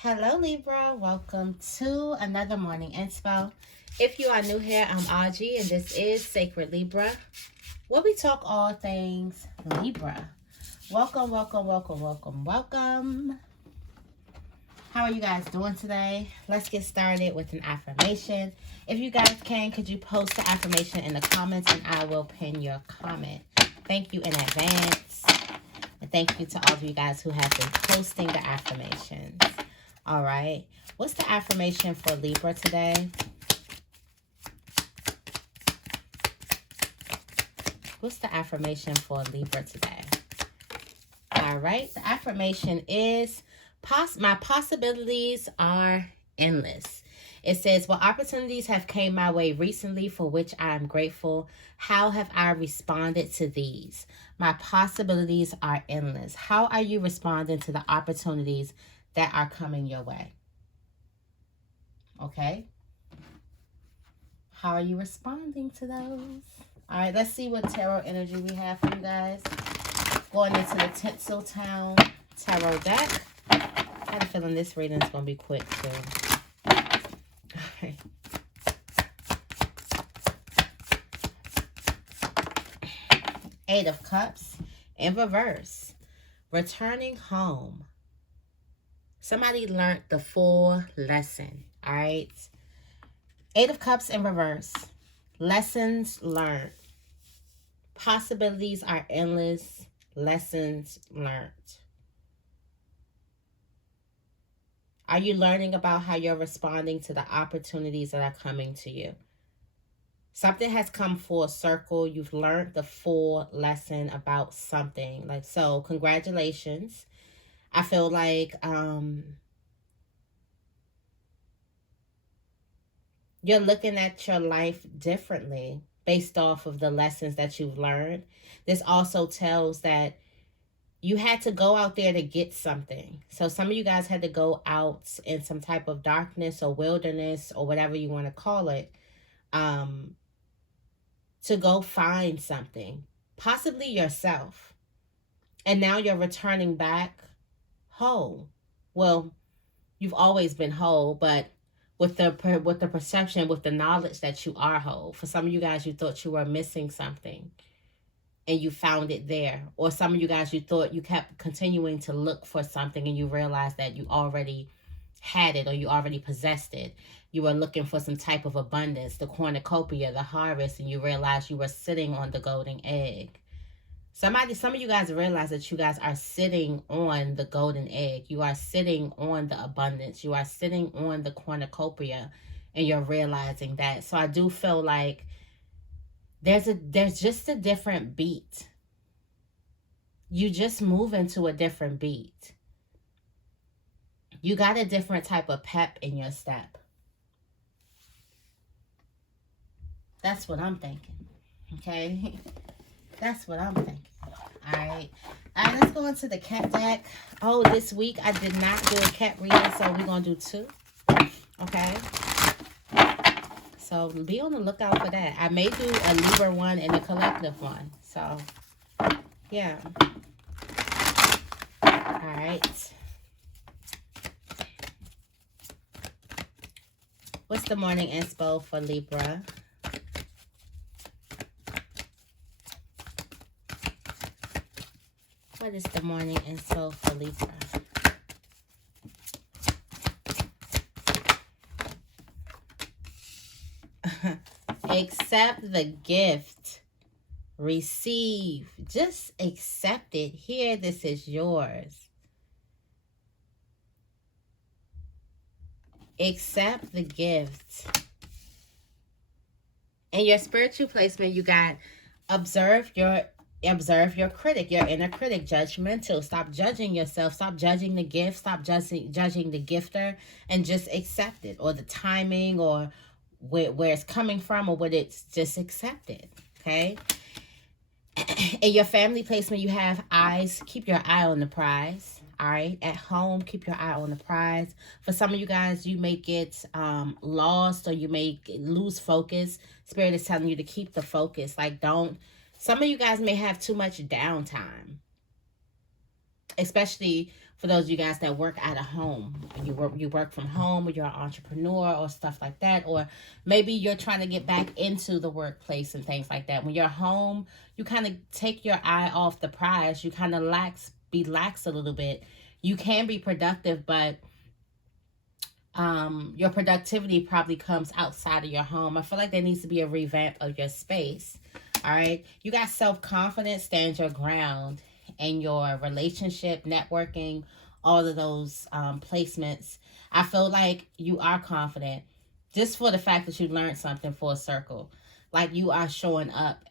Hello Libra, welcome to another morning inspo. If you are new here, I'm Auji and this is Sacred Libra, where we talk all things Libra. Welcome, welcome, welcome, welcome, welcome. How are you guys doing today? Let's get started with an affirmation. If you guys can, could you post the affirmation in the comments and I will pin your comment. Thank you in advance. And thank you to all of you guys who have been posting the affirmations. All right. What's the affirmation for Libra today? What's the affirmation for Libra today? All right. The affirmation is, my possibilities are endless. It says, well, opportunities have came my way recently for which I am grateful. How have I responded to these? My possibilities are endless. How are you responding to the opportunities that are coming your way? Okay. How are you responding to those? All right, let's see what tarot energy we have for you guys. Going into the Tinseltown Tarot deck. I have a feeling this reading is going to be quick too. All right. Eight of Cups in reverse. Returning home. Somebody learned the full lesson, all right? Eight of Cups in reverse. Lessons learned. Possibilities are endless. Lessons learned. Are you learning about how you're responding to the opportunities that are coming to you? Something has come full circle. You've learned the full lesson about something. So, congratulations. I feel like you're looking at your life differently based off of the lessons that you've learned. This also tells that you had to go out there to get something. So some of you guys had to go out in some type of darkness or wilderness or whatever you want to call it, to go find something, possibly yourself. And now you're returning back whole. Well, you've always been whole, but with the perception, with the knowledge that you are whole. For some of you guys, you thought you were missing something and you found it there. Or some of you guys, you thought you kept continuing to look for something and you realized that you already had it or you already possessed it. You were looking for some type of abundance, the cornucopia, the harvest, and you realized you were sitting on the golden egg. Some of you guys realize that you guys are sitting on the golden egg. You are sitting on the abundance. You are sitting on the cornucopia, and you're realizing that. So I do feel like there's just a different beat. You just move into a different beat. You got a different type of pep in your step. That's what I'm thinking. Okay? That's what I'm thinking. All right, let's go into the cat deck. Oh, this week I did not do a cat reading, so we're going to do two. Okay? So be on the lookout for that. I may do a Libra one and a collective one. So, yeah. All right. What's the morning inspo for Libra? What is the morning inspo for Libra? Accept the gift. Receive. Just accept it. Here, this is yours. Accept the gift. In your spiritual placement, you got observe your critic, your inner critic, judgmental. Stop judging yourself. Stop judging the gift. Stop judging the gifter, and just accept it, or the timing, or where it's coming from, or what it's just accepted. Okay. In your family placement, you have eyes. Keep your eye on the prize. All right. At home, keep your eye on the prize. For some of you guys, you may get lost, or you may lose focus. Spirit is telling you to keep the focus. Like, don't. Some of you guys may have too much downtime, especially For those of you guys that work out of home, you work from home, or you're an entrepreneur or stuff like that, or maybe you're trying to get back into the workplace and things like that. When you're home, you kind of take your eye off the prize. You kind of be lax a little bit. You can be productive, but your productivity probably comes outside of your home. I feel like there needs to be a revamp of your space. All right. You got self-confidence, stand your ground in your relationship, networking, all of those placements. I feel like you are confident just for the fact that you learned something for a circle. Like you are showing up.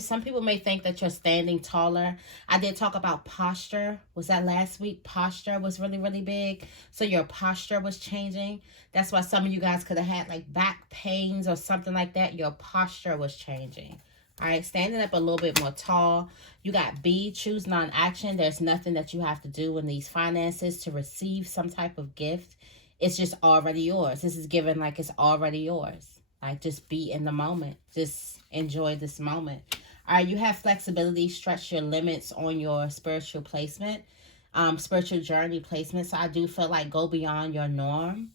Some people may think that you're standing taller. I did talk about posture. Was that last week? Posture was really, really big. So your posture was changing. That's why some of you guys could have had like back pains or something like that. Your posture was changing. All right, standing up a little bit more tall. You got B, choose non-action. There's nothing that you have to do in these finances to receive some type of gift. It's just already yours. This is given like it's already yours. Like, just be in the moment. Just enjoy this moment. All right, you have flexibility. Stretch your limits on your spiritual placement, spiritual journey placement. So I do feel like go beyond your norm.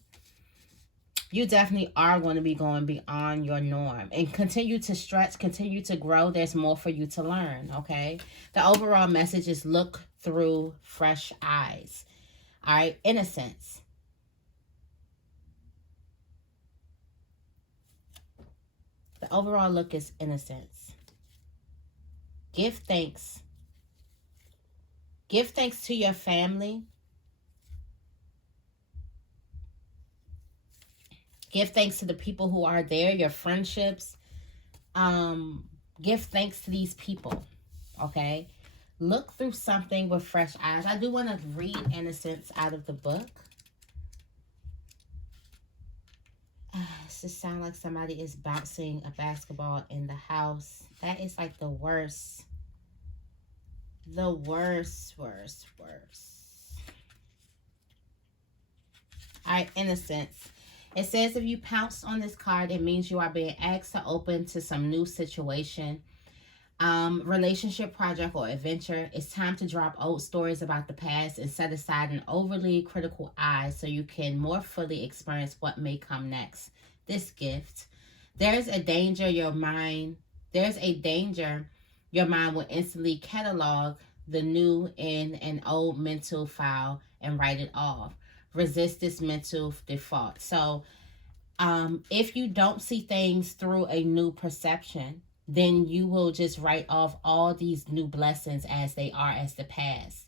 You definitely are going to be going beyond your norm. And continue to stretch, continue to grow. There's more for you to learn, okay? The overall message is look through fresh eyes. All right, innocence. The overall look is innocence. Give thanks. Give thanks to your family. Give thanks to the people who are there, your friendships. Give thanks to these people, okay? Look through something with fresh eyes. I do want to read innocence out of the book. It just sounds like somebody is bouncing a basketball in the house. That is like the worst. The worst. All right, innocence. It says if you pounced on this card, it means you are being asked to open to some new situation, relationship, project, or adventure. It's time to drop old stories about the past and set aside an overly critical eye so you can more fully experience what may come next. This gift. There's a danger your mind will instantly catalog the new in an old mental file and write it off. Resist this mental default. So if you don't see things through a new perception, then you will just write off all these new blessings as they are as the past.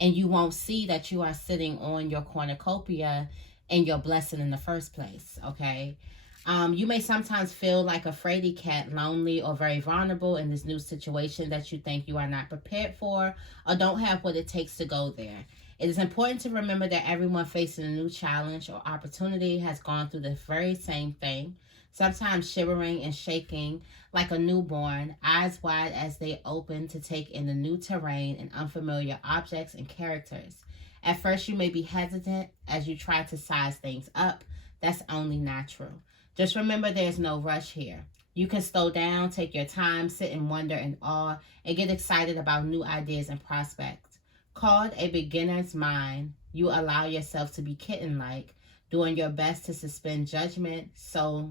And you won't see that you are sitting on your cornucopia and your blessing in the first place, okay? You may sometimes feel like a fraidy cat, lonely or very vulnerable in this new situation that you think you are not prepared for or don't have what it takes to go there. It is important to remember that everyone facing a new challenge or opportunity has gone through the very same thing, sometimes shivering and shaking like a newborn, eyes wide as they open to take in the new terrain and unfamiliar objects and characters. At first, you may be hesitant as you try to size things up. That's only natural. Just remember there's no rush here. You can slow down, take your time, sit in wonder and awe, and get excited about new ideas and prospects. Called a beginner's mind, you allow yourself to be kitten-like, doing your best to suspend judgment so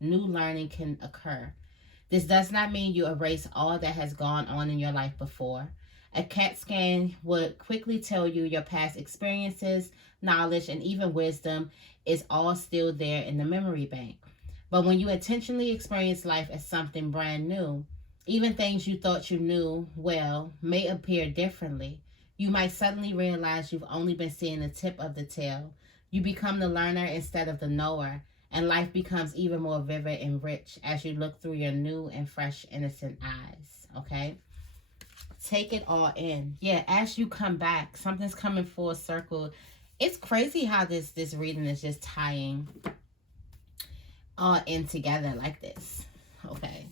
new learning can occur. This does not mean you erase all that has gone on in your life before. A CAT scan would quickly tell you your past experiences, knowledge, and even wisdom is all still there in the memory bank. But when you intentionally experience life as something brand new, even things you thought you knew well may appear differently. You might suddenly realize you've only been seeing the tip of the tail. You become the learner instead of the knower, and life becomes even more vivid and rich as you look through your new and fresh, innocent eyes, okay? Take it all in. Yeah, as you come back, something's coming full circle. It's crazy how this reading is just tying all in together like this, okay?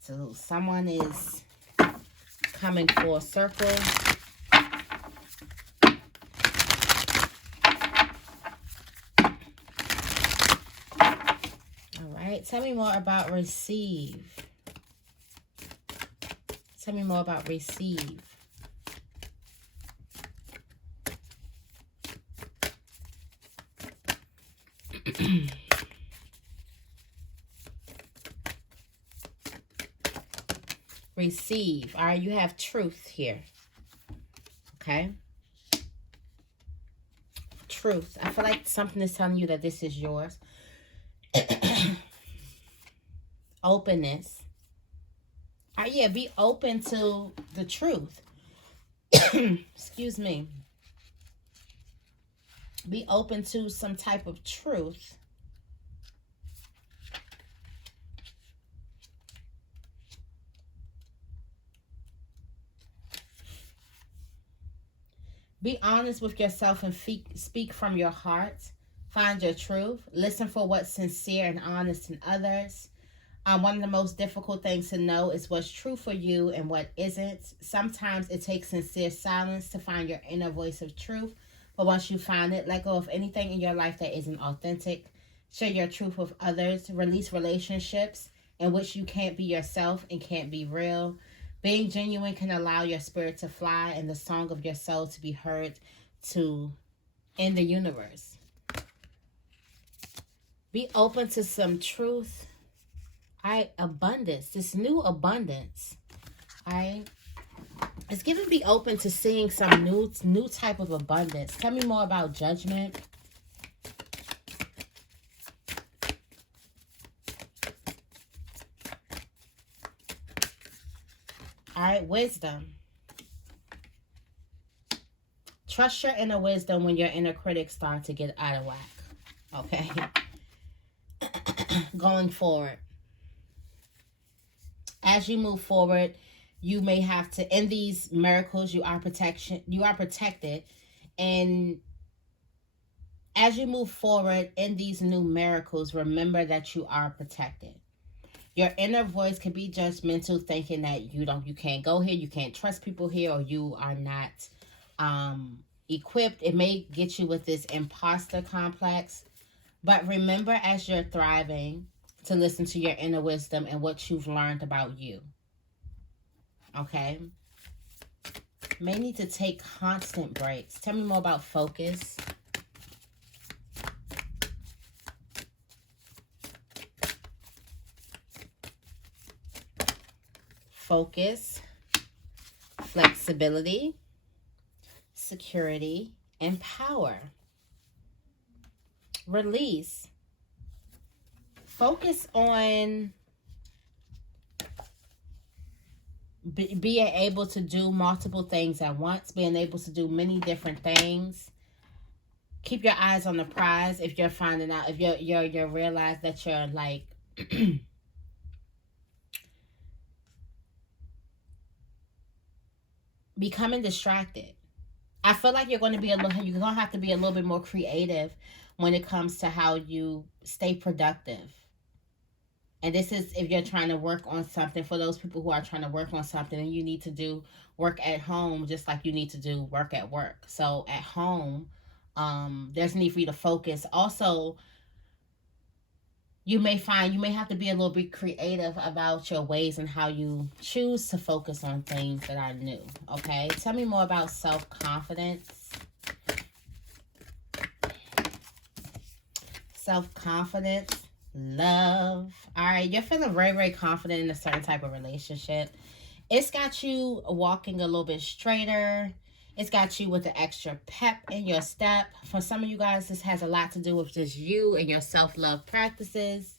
So someone is coming full circle. All right, tell me more about receive. Tell me more about receive. Receive. All right, you have truth here. Okay. Truth. I feel like something is telling you that this is yours. Openness. Yeah, be open to the truth. Excuse me. Be open to some type of truth. Be honest with yourself and speak from your heart. Find your truth. Listen for what's sincere and honest in others. One of the most difficult things to know is what's true for you and what isn't. Sometimes it takes sincere silence to find your inner voice of truth. But once you find it, let go of anything in your life that isn't authentic. Share your truth with others. Release relationships in which you can't be yourself and can't be real. Being genuine can allow your spirit to fly and the song of your soul to be heard in the universe. Be open to some truth. Abundance. This new abundance. It's giving be open to seeing some new type of abundance. Tell me more about judgment. All right, wisdom. Trust your inner wisdom when your inner critics start to get out of whack. Okay. Going forward. As you move forward, you may have to, in these miracles, you are protected. And as you move forward in these new miracles, remember that you are protected. Your inner voice can be judgmental, thinking that you can't go here, you can't trust people here, or you are not equipped. It may get you with this imposter complex. But remember, as you're thriving, to listen to your inner wisdom and what you've learned about you. Okay? May need to take constant breaks. Tell me more about focus. Focus, flexibility, security, and power. Release. Focus on being able to do multiple things at once, being able to do many different things. Keep your eyes on the prize. If you're finding out, if you realize that you're like becoming distracted. I feel like you're going to have to be a little bit more creative when it comes to how you stay productive. And this is if you're trying to work on something. For those people who are trying to work on something, and you need to do work at home just like you need to do work at work. So at home, there's a need for you to focus. Also, you may have to be a little bit creative about your ways and how you choose to focus on things that are new. Okay? Tell me more about self-confidence. Self-confidence. Love. All right, you're feeling very, very confident in a certain type of relationship. It's got you walking a little bit straighter. It's got you with the extra pep in your step. For some of you guys, this has a lot to do with just you and your self-love practices.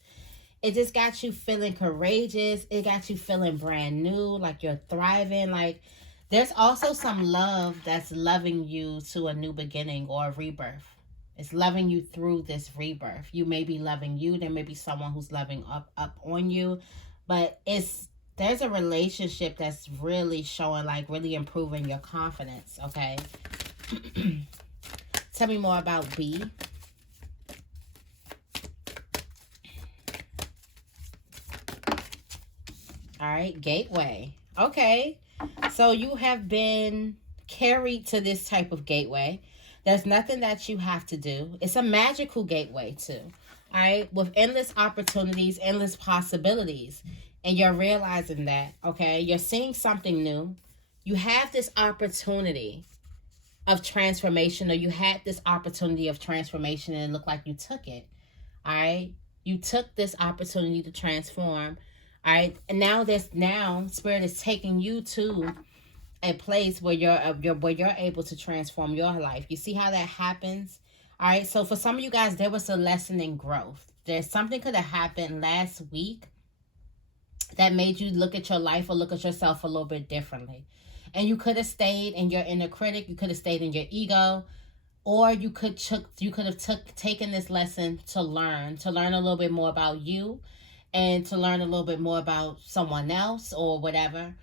It just got you feeling courageous. It got you feeling brand new, like you're thriving. Like there's also some love that's loving you to a new beginning or a rebirth. It's loving you through this rebirth. You may be loving you. There may be someone who's loving up on you. But there's a relationship that's really showing, like really improving your confidence, okay? Tell me more about B. All right, gateway. Okay. So you have been carried to this type of gateway. There's nothing that you have to do. It's a magical gateway too. All right, with endless opportunities, endless possibilities. And you're realizing that, okay? You're seeing something new. You have this opportunity of transformation, or you had this opportunity of transformation and it looked like you took it. All right? You took this opportunity to transform. All right? And now Spirit is taking you to a place where you're able to transform your life. You see how that happens? All right? So for some of you guys, there was a lesson in growth. There's something could have happened last week that made you look at your life or look at yourself a little bit differently. And you could have stayed in your inner critic, you could have stayed in your ego, or you could have taken this lesson to learn a little bit more about you and to learn a little bit more about someone else or whatever.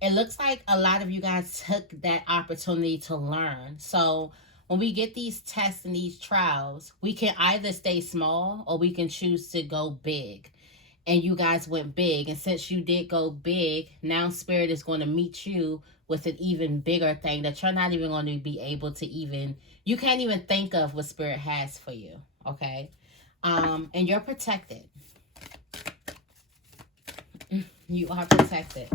It looks like a lot of you guys took that opportunity to learn. So when we get these tests and these trials, we can either stay small or we can choose to go big. And you guys went big. And since you did go big, now Spirit is going to meet you with an even bigger thing that you're not even going to be able to you can't even think of what Spirit has for you. Okay? And you're protected. You are protected.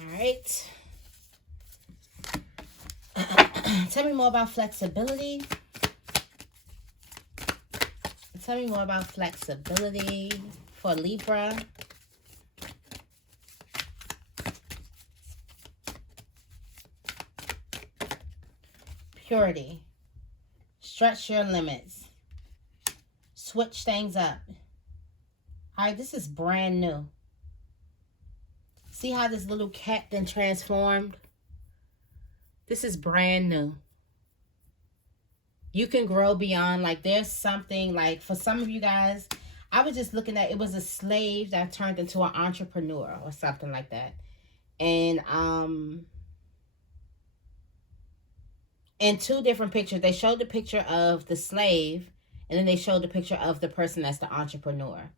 All right. Tell me more about flexibility. Tell me more about flexibility for Libra. Purity. Stretch your limits. Switch things up. All right, this is brand new. See how this little cat then transformed? This is brand new. You can grow beyond, like there's something, like for some of you guys, I was just looking at, it was a slave that turned into an entrepreneur or something like that. And in two different pictures, they showed the picture of the slave and then they showed the picture of the person that's the entrepreneur.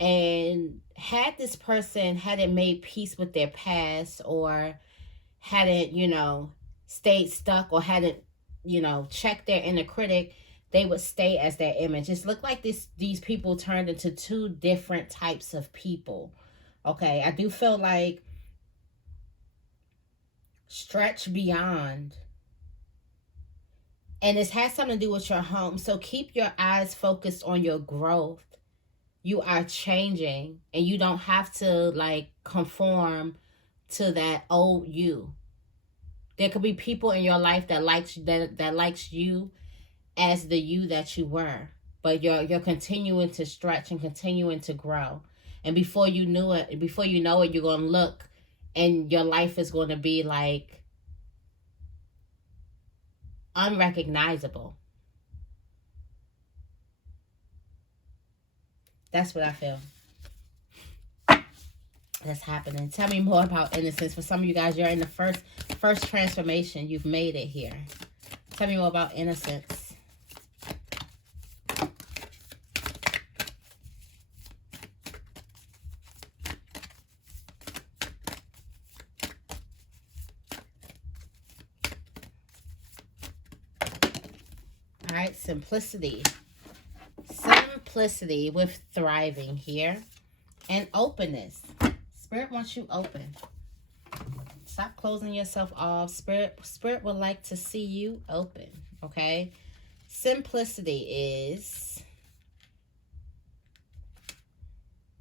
And had this person hadn't made peace with their past, or hadn't, stayed stuck, or hadn't, checked their inner critic, they would stay as their image. It looked like these people turned into two different types of people. Okay, I do feel like stretch beyond. And this has something to do with your home. So keep your eyes focused on your growth. You are changing, and you don't have to like conform to that old you. There could be people in your life that likes you as the you that you were, but you're continuing to stretch and continuing to grow. And before you know it, you're going to look and your life is going to be like unrecognizable. That's what I feel that's happening. Tell me more about innocence. For some of you guys, you're in the first transformation. You've made it here. Tell me more about innocence. All right, simplicity. Simplicity with thriving here. And openness. Spirit wants you open. Stop closing yourself off. Spirit would like to see you open. Okay? Simplicity is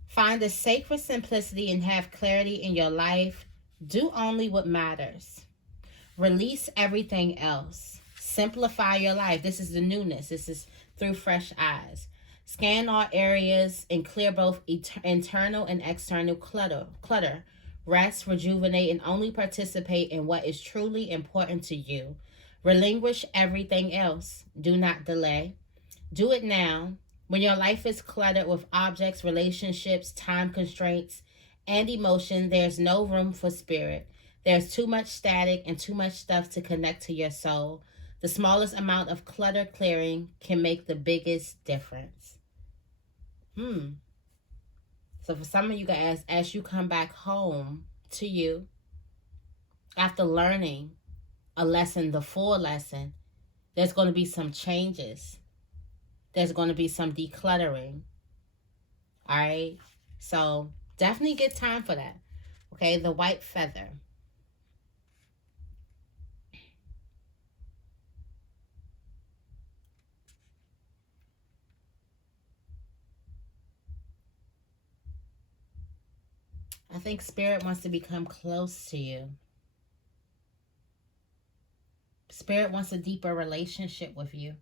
find a sacred simplicity and have clarity in your life. Do only what matters. Release everything else. Simplify your life. This is the newness. This is through fresh eyes. Scan all areas and clear both internal and external clutter. Rest, rejuvenate, and only participate in what is truly important to you. Relinquish everything else. Do not delay. Do it now. When your life is cluttered with objects, relationships, time constraints, and emotion, there's no room for spirit. There's too much static and too much stuff to connect to your soul. The smallest amount of clutter clearing can make the biggest difference. So for some of you guys, as you come back home to you, after learning a lesson, the full lesson, there's going to be some changes. There's going to be some decluttering. All right. So definitely get time for that. Okay. The white feather. I think spirit wants to become close to you. Spirit wants a deeper relationship with you.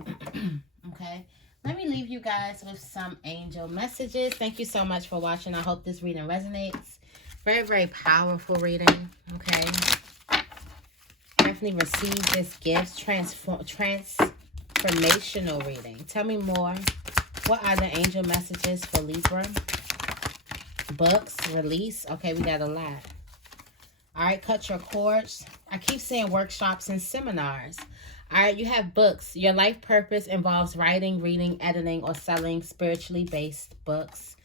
Okay. Let me leave you guys with some angel messages. Thank you so much for watching. I hope this reading resonates. Very, very powerful reading. Okay. Definitely receive this gift. Transformational reading. Tell me more. What are the angel messages for Libra? Books, release. Okay, we got a lot. All right, cut your cords. I keep saying workshops and seminars. All right, you have books. Your life purpose involves writing, reading, editing, or selling spiritually based books.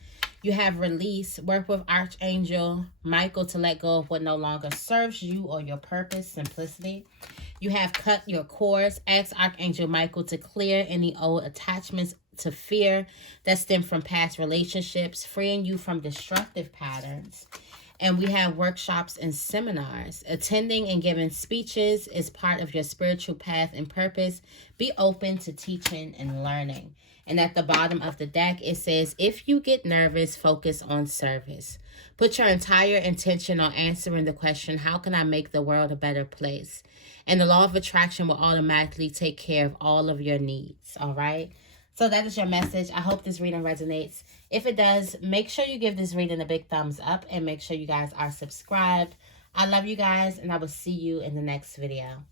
You have release. Work with Archangel Michael to let go of what no longer serves you or your purpose, simplicity. You have cut your cords. Ask Archangel Michael to clear any old attachments to fear that stem from past relationships, freeing you from destructive patterns. And we have workshops and seminars. Attending and giving speeches is part of your spiritual path and purpose. Be open to teaching and learning. And at the bottom of the deck, it says, if you get nervous, focus on service. Put your entire intention on answering the question, how can I make the world a better place? And the law of attraction will automatically take care of all of your needs. All right. So that is your message. I hope this reading resonates. If it does, make sure you give this reading a big thumbs up and make sure you guys are subscribed. I love you guys, and I will see you in the next video.